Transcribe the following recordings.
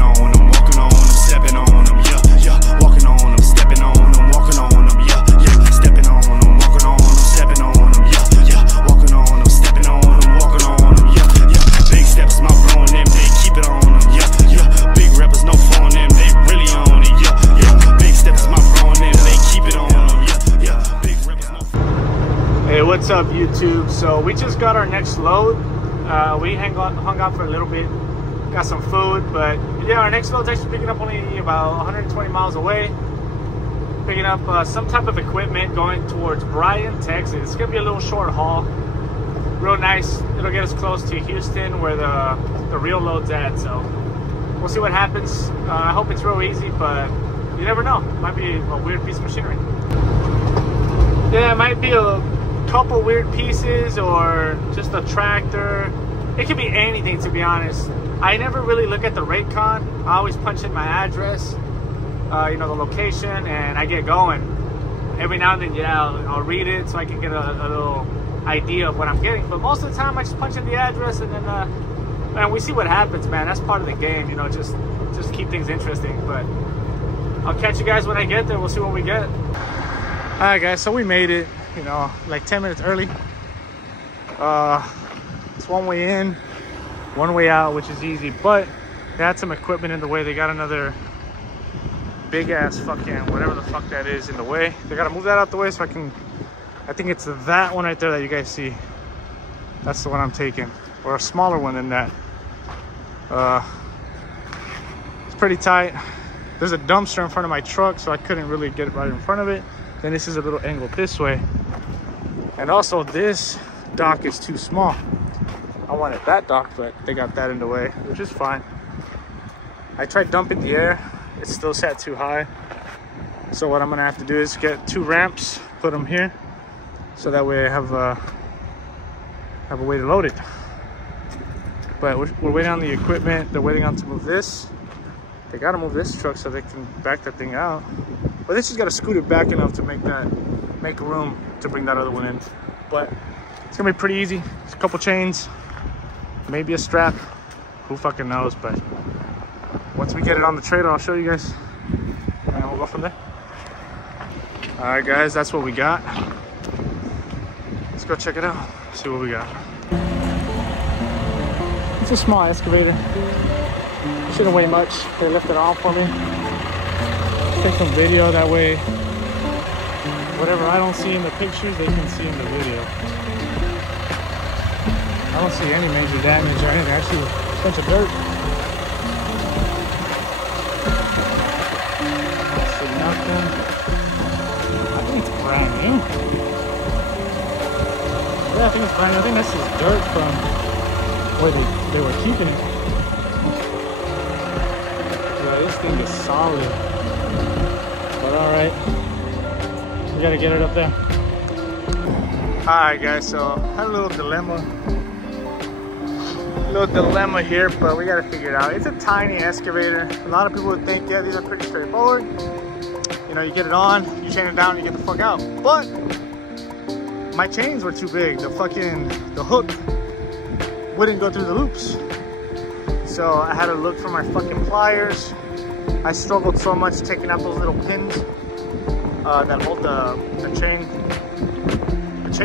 walking on them, walking on them, stepping on them, yeah, yeah, walking on them, stepping on them, walking on them, yeah, yeah, stepping on them, walking on them, stepping on them, yeah, yeah, walking on them, stepping on them, walking on them, yeah, yeah, big steps, my bro and them, they keep it on them, yeah, yeah, big rappers, no phone them, they really on it, yeah, yeah, big steps, my bro and them, they keep it on them, yeah, yeah, big rappers, no phone. Hey, what's up YouTube? So we just got our next load. We hung out for a little bit, got some food, but yeah, our next load's actually picking up only about 120 miles away. Picking up some type of equipment going towards Bryan, Texas. It's gonna be a little short haul, real nice. It'll get us close to Houston where the real load's at, so we'll see what happens. I hope it's real easy, but you never know. Might be a weird piece of machinery. Yeah, it might be a couple weird pieces or just a tractor. It could be anything, to be honest. I never really look at the rate con. I always punch in my address, you know, the location, and I get going. Every now and then, yeah, I'll read it so I can get a little idea of what I'm getting. But most of the time, I just punch in the address, and then man, we see what happens, man. That's part of the game, you know, just keep things interesting. But I'll catch you guys when I get there. We'll see what we get. All right, guys, so we made it, you know, like 10 minutes early. It's one way in, one way out, which is easy, but they had some equipment in the way. They got another big ass fucking whatever the fuck that is in the way. They gotta move that out the way so I think it's that one right there that you guys see. That's the one I'm taking, or a smaller one than that. It's pretty tight. There's a dumpster in front of my truck, so I couldn't really get right in front of it. Then this is a little angle this way, and also this dock is too small. I wanted that dock, but they got that in the way, which is fine. I tried dumping the air, it's still set too high. So what I'm gonna have to do is get 2 ramps, put them here, so that way I have a way to load it. But we're waiting on the equipment. They're waiting on to move this. They gotta move this truck so they can back that thing out. But this just gotta scoot it back enough to make room to bring that other one in. But it's gonna be pretty easy. It's a couple chains, maybe a strap, who fucking knows. But once we get it on the trailer, I'll show you guys, and we'll go from there. All right, guys, that's what we got. Let's go check it out, see what we got. It's a small excavator. Shouldn't weigh much. They lifted it off for me. Take some video, that way whatever I don't see in the pictures, they can see in the video. I don't see any major damage or anything. I see a bunch of dirt. I see nothing. I think it's brand new. Yeah, I think it's brand new. I think that's just dirt from where they were keeping it. Yeah, this thing is solid. But alright. We gotta get it up there. Alright guys, so I had a little dilemma here, but we gotta figure it out. It's a tiny excavator. A lot of people would think, yeah, these are pretty straightforward. You know, you get it on, you chain it down, you get the fuck out. But my chains were too big. The hook wouldn't go through the loops. So I had to look for my fucking pliers. I struggled so much taking out those little pins that hold the chain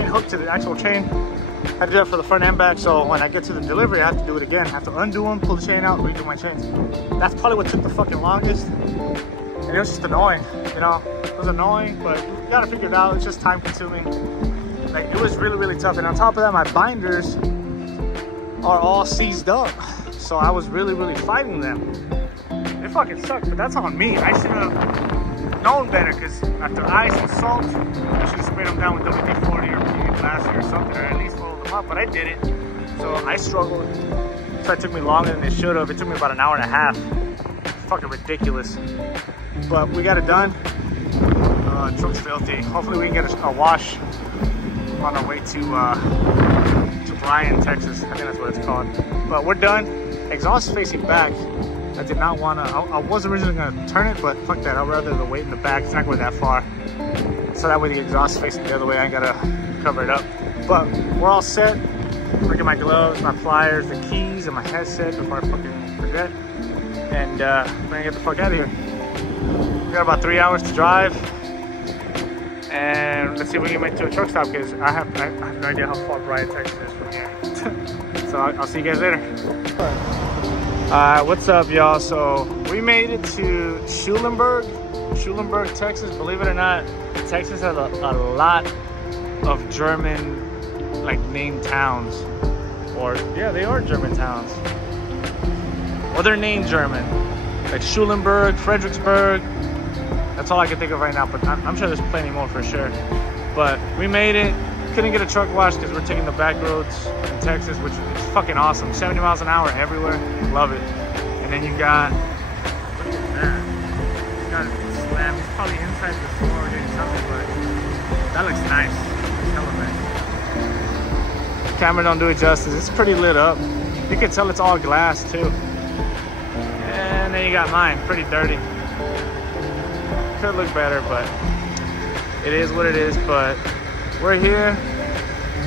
hook to the actual chain. I had to do that for the front and back, so when I get to the delivery, I have to do it again. I have to undo them, pull the chain out, redo my chains. That's probably what took the fucking longest. And it was just annoying, you know? It was annoying, but you gotta figure it out. It's just time consuming. Like, it was really, really tough. And on top of that, my binders are all seized up. So I was really, really fighting them. It fucking sucked, but that's on me. I should have known better, because after ice and salt, I should have sprayed them down with WD-40 or PA Classic or something, or at least rolled them up, but I did it. So I struggled. So it took me longer than it should have. It took me about an hour and a half. Fucking ridiculous. But we got it done. Truck's filthy. Hopefully we can get a wash on our way to Bryan, Texas. I think that's what it's called. But we're done. Exhaust facing back. I did not want to, I was originally going to turn it, but fuck that. I'd rather the weight in the back. It's not going that far. So that way the exhaust facing the other way, I ain't got to cover it up. But we're all set. I'm gonna get my gloves, my pliers, the keys, and my headset before I fucking forget. and we're gonna get the fuck out of here. We got about 3 hours to drive, and let's see if we can make it to a truck stop, because I have no idea how far Bryan, Texas is from here. So I'll see you guys later. What's up, y'all? So we made it to Schulenburg, Texas. Believe it or not, Texas has a lot of German like named towns, or yeah, they are German towns, or they're named German, like Schulenburg, Fredericksburg. That's all I can think of right now, but I'm sure there's plenty more for sure. But we made it. Couldn't get a truck wash because we're taking the back roads in Texas, which is fucking awesome. 70 miles an hour everywhere. Love it. And then you got, look at that. You got it slammed. It's probably inside the store doing something, but that looks nice. It's hella nice. Camera don't do it justice. It's pretty lit up. You can tell it's all glass too. And then you got mine, pretty dirty. Could look better, but it is what it is. But we're here.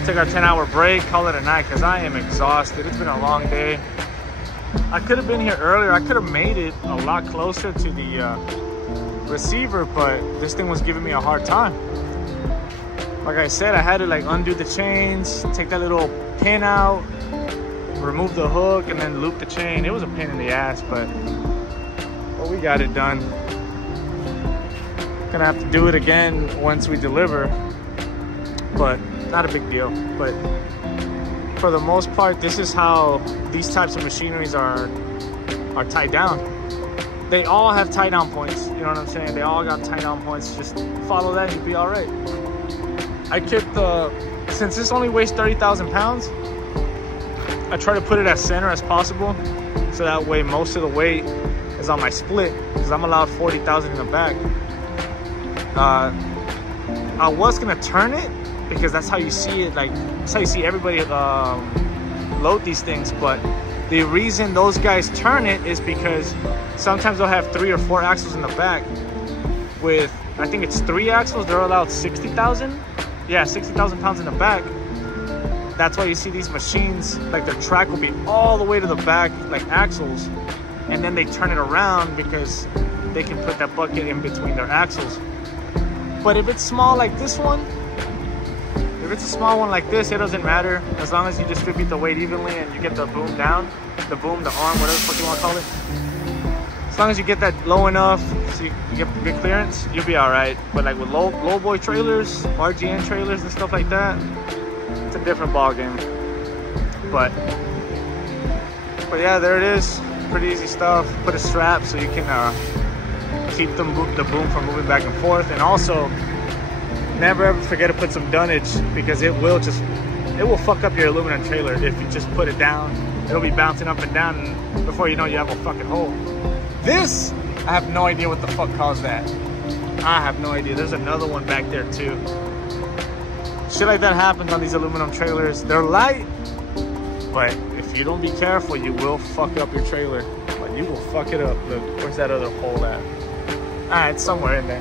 Take our 10-hour break, call it a night, because I am exhausted. It's been a long day. I could have been here earlier. I could have made it a lot closer to the receiver, but this thing was giving me a hard time. Like I said, I had to like undo the chains, take that little pin out, remove the hook, and then loop the chain. It was a pain in the ass, but well, we got it done. Gonna have to do it again once we deliver, but not a big deal. But for the most part, this is how these types of machineries are tied down. They all have tie down points, you know what I'm saying? They all got tie down points. Just follow that and you'll be all right. I kept since this only weighs 30,000 pounds, I try to put it as center as possible, so that way most of the weight is on my split, because I'm allowed 40,000 in the back. I was gonna turn it, because that's how you see it, like that's how you see everybody load these things. But the reason those guys turn it is because sometimes they'll have 3 or 4 axles in the back. With, I think it's 3 axles, they're allowed 60,000. Yeah, 60,000 pounds in the back. That's why you see these machines, like their track will be all the way to the back, like axles, and then they turn it around because they can put that bucket in between their axles. But if it's small like this one, if it's a small one like this, it doesn't matter, as long as you distribute the weight evenly and you get the boom down, the boom, the arm, whatever the fuck you want to call it. As long as you get that low enough so you get good clearance, you'll be all right. But like with low boy trailers, RGN trailers and stuff like that, it's a different ball game. But yeah, there it is. Pretty easy stuff. Put a strap so you can keep the boom from moving back and forth. And also, never ever forget to put some dunnage, because it will fuck up your aluminum trailer if you just put it down. It'll be bouncing up and down, and before you know, you have a fucking hole. This, I have no idea what the fuck caused that. I have no idea. There's another one back there too. Shit like that happens on these aluminum trailers. They're light, but if you don't be careful, you will fuck up your trailer. But you will fuck it up. Look, where's that other hole at? Ah, it's somewhere in there.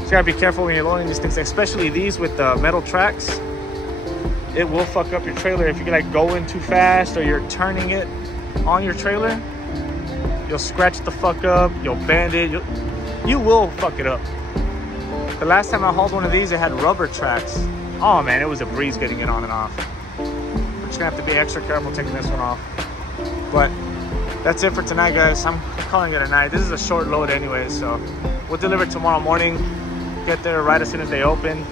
You gotta be careful when you're loading these things, especially these with the metal tracks. It will fuck up your trailer if you're like going too fast or you're turning it on your trailer. You'll scratch the fuck up, you'll bend it, you will fuck it up. The last time I hauled one of these, it had rubber tracks. Oh man, it was a breeze getting it on and off. We're just gonna have to be extra careful taking this one off. But that's it for tonight, guys. I'm calling it a night. This is a short load anyway, so we'll deliver tomorrow morning. Get there right as soon as they open,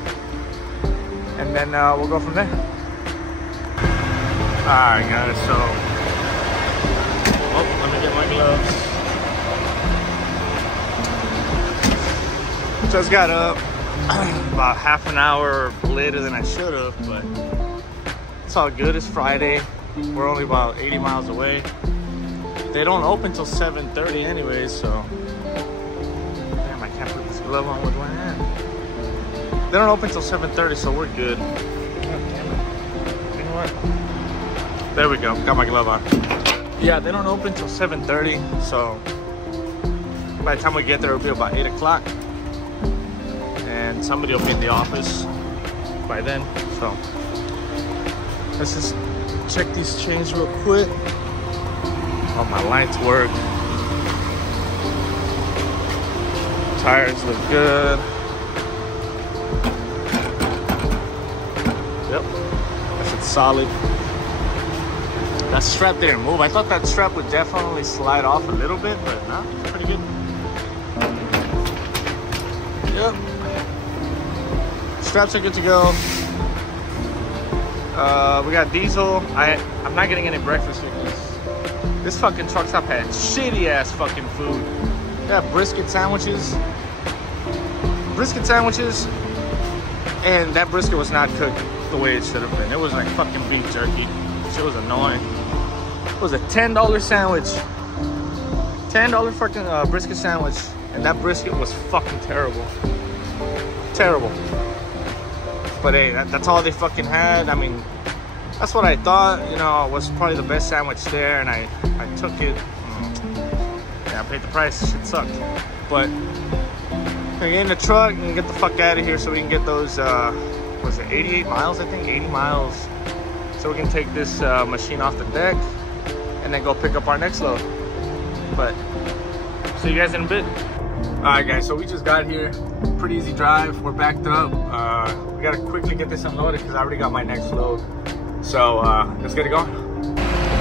and then we'll go from there. Alright guys, so let me get my gloves. Just got up about half an hour later than I should have, but it's all good. It's Friday. We're only about 80 miles away. They don't open till 7:30 anyways, so damn, I can't put this glove on with one hand. They don't open till 7:30, so we're good. God damn it. You know what? There we go. Got my glove on. Yeah, they don't open till 7:30, so by the time we get there, it'll be about 8 o'clock. And somebody will be in the office by then. So let's just check these chains real quick. All my lights work. Tires look good. Yep, that's it's solid. That strap didn't move. I thought that strap would definitely slide off a little bit, but no, it's pretty good. Yep. Straps are good to go. We got diesel. I'm not getting any breakfast because this fucking truck stop had shitty ass fucking food. They have brisket sandwiches, and that brisket was not cooked the way it should have been. It was like fucking beef jerky. Shit was annoying. It was a $10 sandwich, $10 fucking brisket sandwich, and that brisket was fucking terrible. Terrible. But hey, that's all they fucking had. I mean, that's what I thought, you know, was probably the best sandwich there, and I took it. Yeah, I paid the price. Shit sucked. But I'm gonna get in the truck and get the fuck out of here so we can get those, was it 88 miles, I think? 80 miles. So we can take this machine off the deck and then go pick up our next load. But see you guys in a bit. Alright guys, so we just got here. Pretty easy drive. We're backed up. We gotta quickly get this unloaded because I already got my next load. So let's get it going.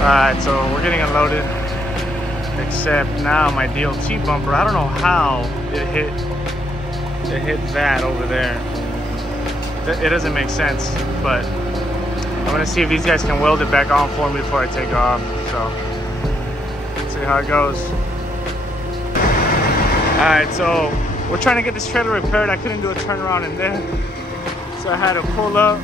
Alright, so we're getting unloaded. Except now my DLT bumper, I don't know how it hit that over there. It doesn't make sense, but I'm gonna see if these guys can weld it back on for me before I take off. So let's see how it goes. Alright, so we're trying to get this trailer repaired. I couldn't do a turnaround in there, so I had to pull up.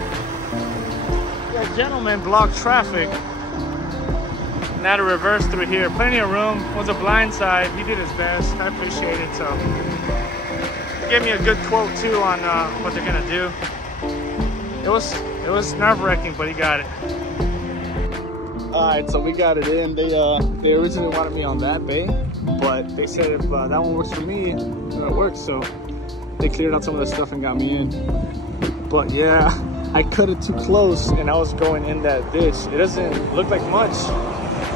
That gentleman blocked traffic and had to reverse through here. Plenty of room. Was a blind side. He did his best. I appreciate it. So he gave me a good quote too on what they're gonna do. It was nerve-wracking, but he got it. Alright, so we got it in. They originally wanted me on that bay, but they said if that one works for me, then it works. So they cleared out some of the stuff and got me in. But yeah, I cut it too close and I was going in that ditch. It doesn't look like much,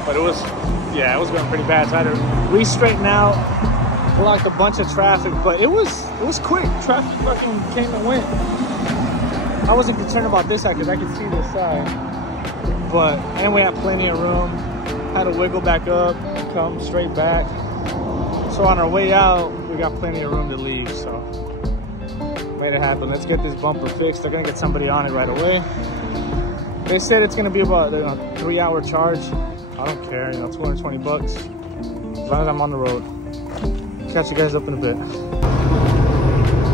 but it was going pretty bad. So I had to re-straighten out, blocked a bunch of traffic, but it was quick. Traffic fucking came and went. I wasn't concerned about this side because I could see this side. But anyway, I had plenty of room. Had to wiggle back up and come straight back. So on our way out, we got plenty of room to leave. So made it happen. Let's get this bumper fixed. They're gonna get somebody on it right away. They said it's gonna be about a 3-hour charge. I don't care, you know, 220 bucks. As long as I'm on the road. Catch you guys up in a bit.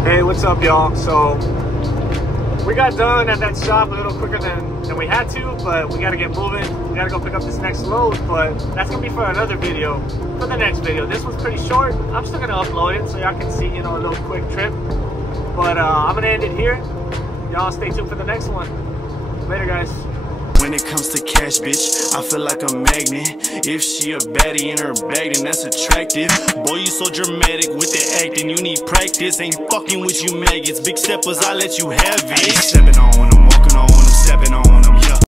Hey, what's up, y'all? So we got done at that shop a little quicker than we had to, but we gotta get moving. We gotta go pick up this next load, but that's gonna be for another video, for the next video. This one's pretty short. I'm still gonna upload it so y'all can see, you know, a little quick trip. But I'm gonna end it here. Y'all stay tuned for the next one. Later, guys. When it comes to cash, bitch, I feel like a magnet. If she a baddie in her bag, then that's attractive. Boy, you so dramatic with the acting, you need practice. Ain't fucking with you maggots, big steppers, I let you have it. I ain't stepping on them, walking on them, stepping on them.